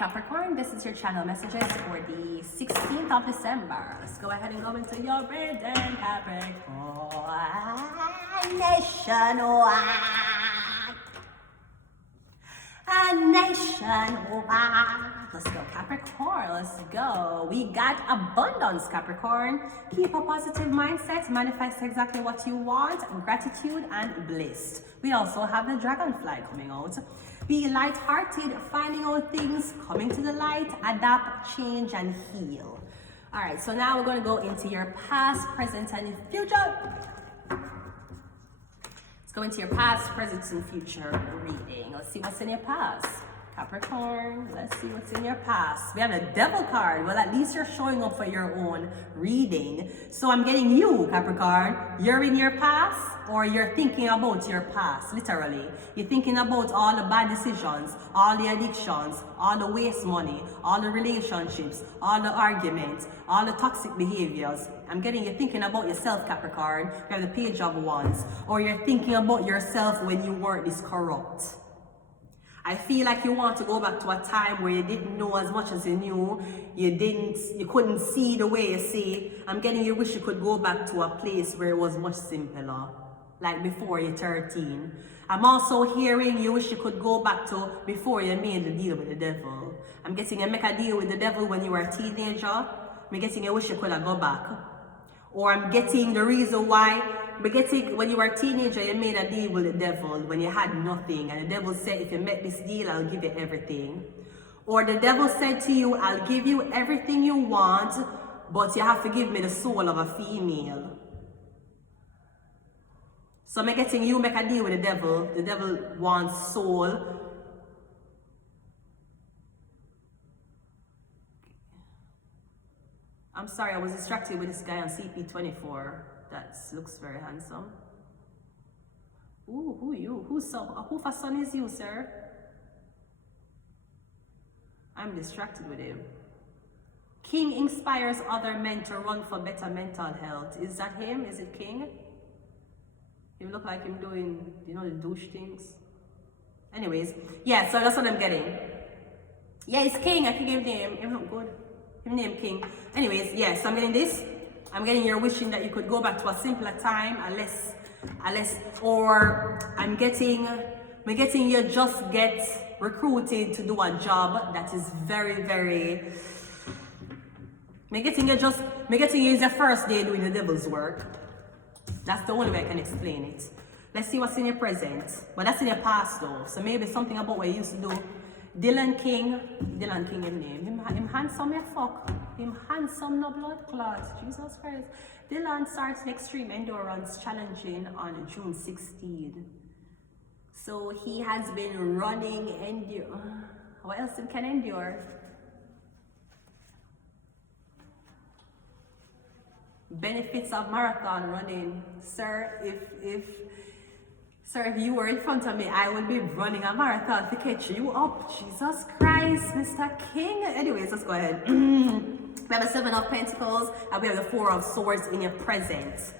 Capricorn, this is your channel messages for the 16th of December. Let's go ahead and go into your reading, Capricorn nationwide. Let's go, Capricorn. Let's go. We got abundance, Capricorn. Keep a positive mindset. Manifest exactly what you want. Gratitude and bliss. We also have the dragonfly coming out. Be light-hearted, finding out things, coming to the light, adapt, change, and heal. All right, so now we're going to go into your past, present, and future. Let's go into your past, present, and future reading. Let's see what's in your past. Capricorn, let's see what's in your past. We have a devil card. Well, at least you're showing up for your own reading. So I'm getting you, Capricorn. You're in your past, or you're thinking about your past, literally. You're thinking about all the bad decisions, all the addictions, all the waste money, all the relationships, all the arguments, all the toxic behaviors. I'm getting you thinking about yourself, Capricorn. You have the Page of Wands. Or you're thinking about yourself when you weren't this corrupt. I feel like you want to go back to a time where you didn't know as much as you knew. You couldn't see the way you see. I'm getting you wish you could go back to a place where it was much simpler. Like before you're 13. I'm also hearing you wish you could go back to before you made the deal with the devil. I'm getting you make a deal with the devil when you were a teenager. I'm getting you wish you could have gone back. Or I'm getting the reason why. I'm getting when you were a teenager, you made a deal with the devil when you had nothing. And the devil said, if you make this deal, I'll give you everything. Or the devil said to you, I'll give you everything you want, but you have to give me the soul of a female. So I'm getting you make a deal with the devil. The devil wants soul. I'm sorry, I was distracted with this guy on CP24. That looks very handsome. Ooh, who you? Who for son is you, sir? I'm distracted with him. King inspires other men to run for better mental health. Is that him? Is it King? You look like him doing, you know, the douche things. Anyways, yeah, so that's what I'm getting. Yeah, it's King. I can give him. Him look good. Him name King. Anyways, yeah, so I'm getting this. I'm getting you're wishing that you could go back to a simpler time, or I'm getting you just get recruited to do a job that is very, very. I'm getting you is your first day doing the devil's work. That's the only way I can explain it. Let's see what's in your present. But that's in your past though. So maybe something about what you used to do. Dylan King his name. Him handsome as fuck. Him handsome, no blood clots. Jesus Christ. Dylan starts an extreme endurance challenging on June 16. So he has been running what else can endure? Benefits of marathon running. Sir, if you were in front of me, I would be running a marathon to catch you up. Jesus Christ, Mr. King. Anyways, let's go ahead. We have the 7 of Pentacles and we have the 4 of Swords in your present.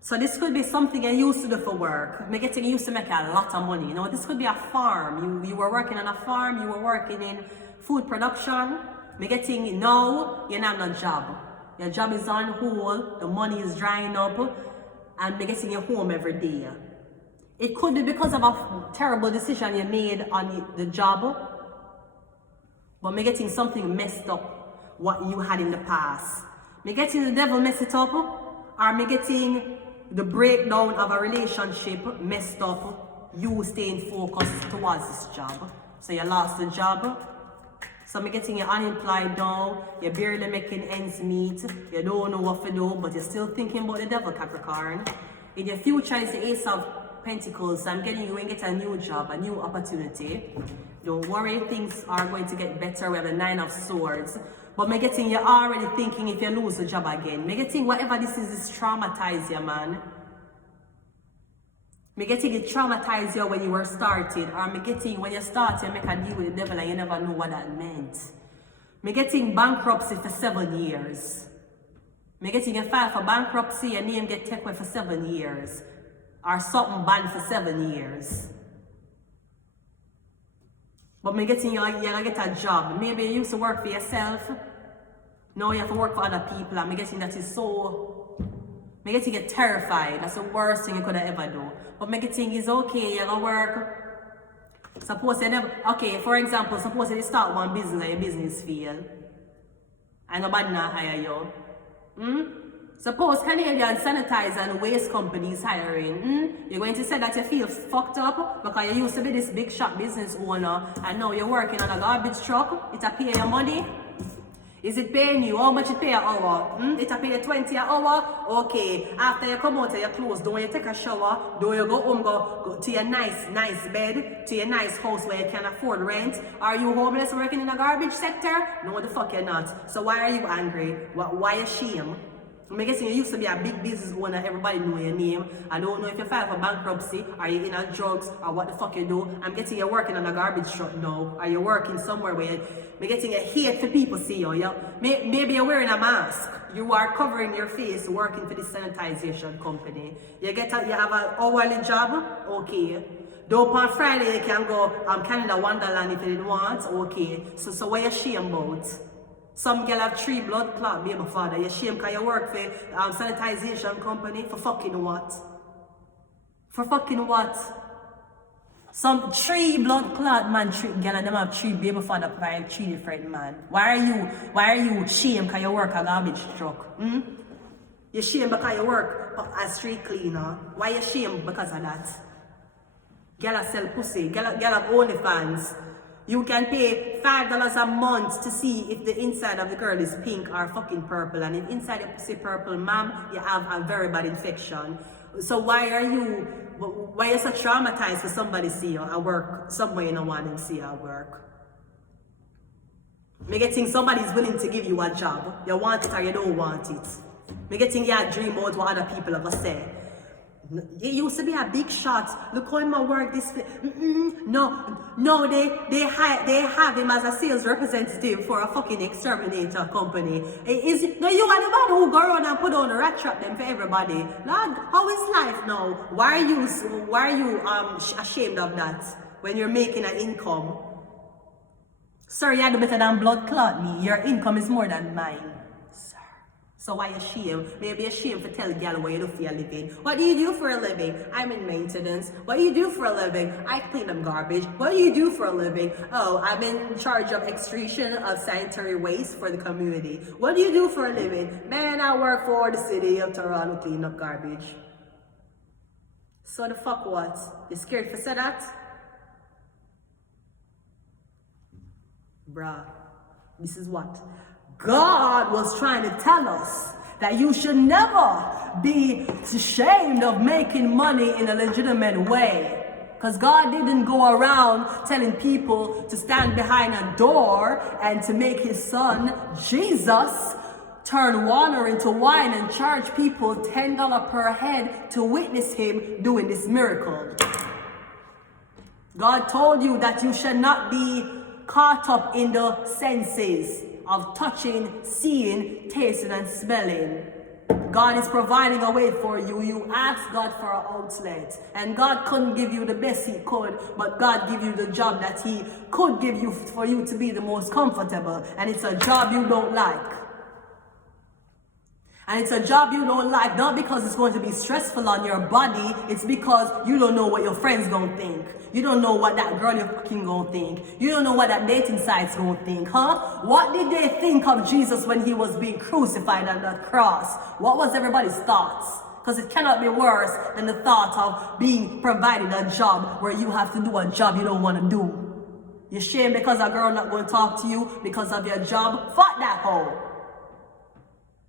So this could be something you used to do for work. You're getting used to make a lot of money. You know, this could be a farm. You were working on a farm. You were working in food production. You're getting now you're not on a job. Your job is on hold. The money is drying up. And be getting you home every day. It could be because of a terrible decision you made on the job, but me getting something messed up what you had in the past. Me getting the devil mess it up, or me getting the breakdown of a relationship messed up, you staying focused towards this job. So you lost the job. So I'm getting you unemployed now, you're barely making ends meet, you don't know what to do, but you're still thinking about the devil, Capricorn. In your future is the Ace of Pentacles, so I'm getting you and get a new job, a new opportunity. Don't worry, things are going to get better. We have the 9 of Swords. But I'm getting you already thinking if you lose the job again. I'm getting whatever this is traumatize you, man. Me getting it traumatized you when you were started, or me getting when you start you make a deal with the devil and you never know what that meant. Me getting bankruptcy for 7 years. Me getting a file for bankruptcy, your name get taken away for 7 years. Or something banned for 7 years. But me getting you're gonna get a job. Maybe you used to work for yourself. Now you have to work for other people, and me getting that is so. Me getting get terrified. That's the worst thing you could ever do. But me getting is okay. You're gonna work. Suppose you never. Okay, for example, suppose you start one business and your business fail, and nobody not hire you. Suppose Canadian sanitizer and waste companies hiring. You're going to say that you feel fucked up because you used to be this big shop business owner and now you're working on a garbage truck. It a pay your money. Is it paying you? How much it pay an hour? It a pay you 20 an hour? Okay. After you come out of your clothes, don't you take a shower? Don't you go home, go to your nice bed, to your nice house where you can afford rent? Are you homeless working in a garbage sector? No, the fuck you're not. So why are you angry? Why you shame? I'm guessing you used to be a big business owner, everybody know your name. I don't know if you file for bankruptcy, are you in on drugs, or what the fuck you do. I'm getting you working on a garbage truck now. Are you working somewhere where I'm getting a hate for people see you. Maybe you're wearing a mask. You are covering your face working for this sanitization company. You have an hourly job? Okay. Though on Friday you can go Canada Wonderland if you didn't want, okay. So what you shame about? Some girl have 3 blood clot baby father. You shame because you work for sanitization company for fucking what? For fucking what? Some 3 blood clot man, girl and them have 3 baby father by 3 different man. Why are you shame because you work a garbage truck? You shame because you work as street cleaner. Why you shame because of that? Girl sell pussy. Girl have OnlyFans. You can pay $5 a month to see if the inside of the girl is pink or fucking purple. And if inside the pussy purple, ma'am, you have a very bad infection. So why are you so traumatized for somebody to see you at work somewhere you don't want them to see you at work? Me getting somebody's willing to give you a job. You want it or you don't want it. Me getting you dream about what other people are going to say. It used to be a big shot. Look how him work this. No, they have him as a sales representative for a fucking exterminator company. No, you are the man who go around and put on a rat trap them for everybody. Lord, how is life now? Why are you ashamed of that when you're making an income? Sir, you do better than blood clot me. Your income is more than mine. So why you shame? Maybe you're ashamed to tell gal what you do for a living. What do you do for a living? I'm in maintenance. What do you do for a living? I clean up garbage. What do you do for a living? Oh, I'm in charge of extraction of sanitary waste for the community. What do you do for a living? Man, I work for the city of Toronto, clean up garbage. So the fuck what? You scared to say that? Bruh, this is what? God was trying to tell us that you should never be ashamed of making money in a legitimate way. Because God didn't go around telling people to stand behind a door and to make his son, Jesus, turn water into wine and charge people $10 per head to witness him doing this miracle. God told you that you should not be caught up in the senses of touching, seeing, tasting, and smelling. God is providing a way for you. You ask God for an outlet. And God couldn't give you the best he could, but God give you the job that he could give you for you to be the most comfortable. And it's a job you don't like. And it's a job you don't like, not because it's going to be stressful on your body, it's because you don't know what your friends gonna think. You don't know what that girl you're fucking gonna think. You don't know what that dating site's gonna think, huh? What did they think of Jesus when he was being crucified on that cross? What was everybody's thoughts? Because it cannot be worse than the thought of being provided a job where you have to do a job you don't want to do. You're ashamed because a girl not going to talk to you because of your job? Fuck that hoe.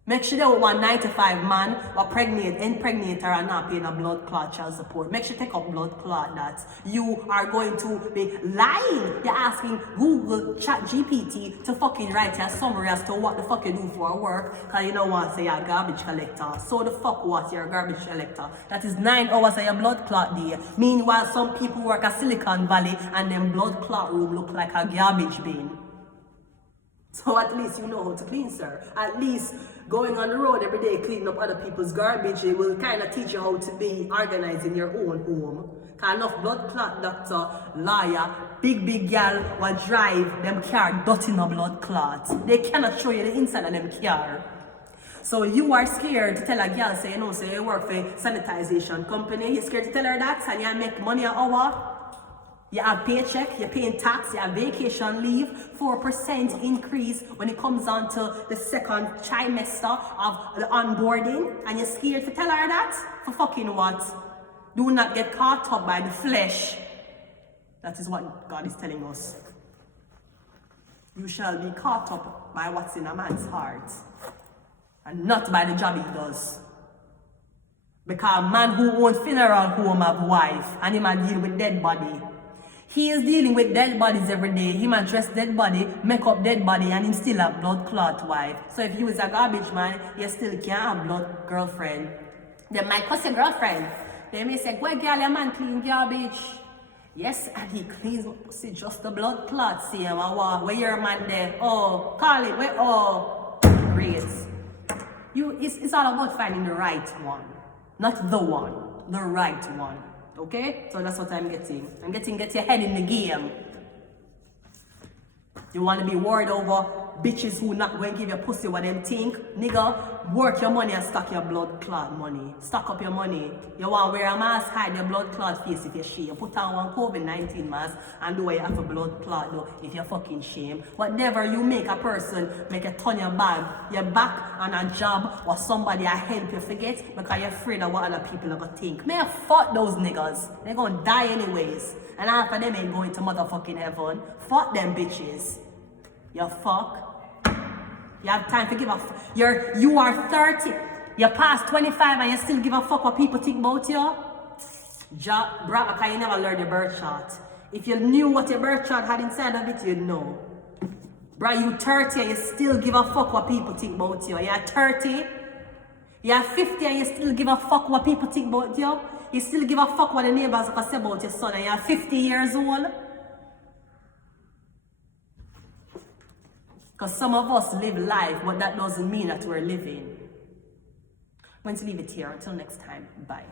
Make sure they don't want 95 man or impregnate her and not paying a blood clot child support. Make sure you take up blood clot that you are going to be lying. You're asking Google ChatGPT to fucking write you a summary as to what the fuck you do for work because you don't want to say you're a garbage collector. So the fuck what? You're a garbage collector. That is 9 hours of your blood clot day. Meanwhile, some people work at Silicon Valley and them blood clot room look like a garbage bin. So at least you know how to clean, sir. At least going on the road every day cleaning up other people's garbage, it will kind of teach you how to be organized in your own home. Enough blood clot doctor, lawyer, big girl will drive them car dirty no blood clot. They cannot show you the inside of them car. So you are scared to tell a girl, say, you know, say you work for a sanitization company. You're scared to tell her that and you make money an hour. You have paycheck, you're paying tax, you have vacation leave, 4% increase when it comes on to the second trimester of the onboarding, and you're scared to tell her that? For fucking what? Do not get caught up by the flesh. That is what God is telling us. You shall be caught up by what's in a man's heart, and not by the job he does. Because a man who owns funeral home have wife, and he might deal with dead body. He is dealing with dead bodies every day. He might dress dead body, make up dead body, and him still have blood clot wife. So if you is a garbage man, you still can't have blood girlfriend. They might cuss your girlfriend. They may say, "Why girl, your man clean garbage?" Yes, and he cleans up pussy just the blood clot. See him, where your man there? Oh, call it, where? Oh, great. It's all about finding the right one, not the one, the right one. Okay? So that's what I'm getting. I'm getting get your head in the game. You want to be worried over bitches who not going to give you pussy what them think? Nigga, work your money and stack your blood clot money. Stack up your money. You want to wear a mask, hide your blood clot face if you're shame. You put on one COVID-19 mask and do what you have a blood clot though if you're fucking shame. Whatever you make a person make a ton your bag, your back on a job or somebody I help you forget because you're afraid of what other people are going to think. May I fuck those niggas. They're going to die anyways. And half of them ain't going to motherfucking heaven. Fuck them bitches. You fuck. You have time to give a fuck. You are 30. You're past 25 and you still give a fuck what people think about you? Bruh, because you never learned your birth chart. If you knew what your birth chart had inside of it, you'd know. Bruh, you 30 and you still give a fuck what people think about you. You're 30. You're 50 and you still give a fuck what people think about you. You still give a fuck what the neighbors are say about your son and you're 50 years old. Because some of us live life, but that doesn't mean that we're living. I'm going to leave it here. Until next time, bye.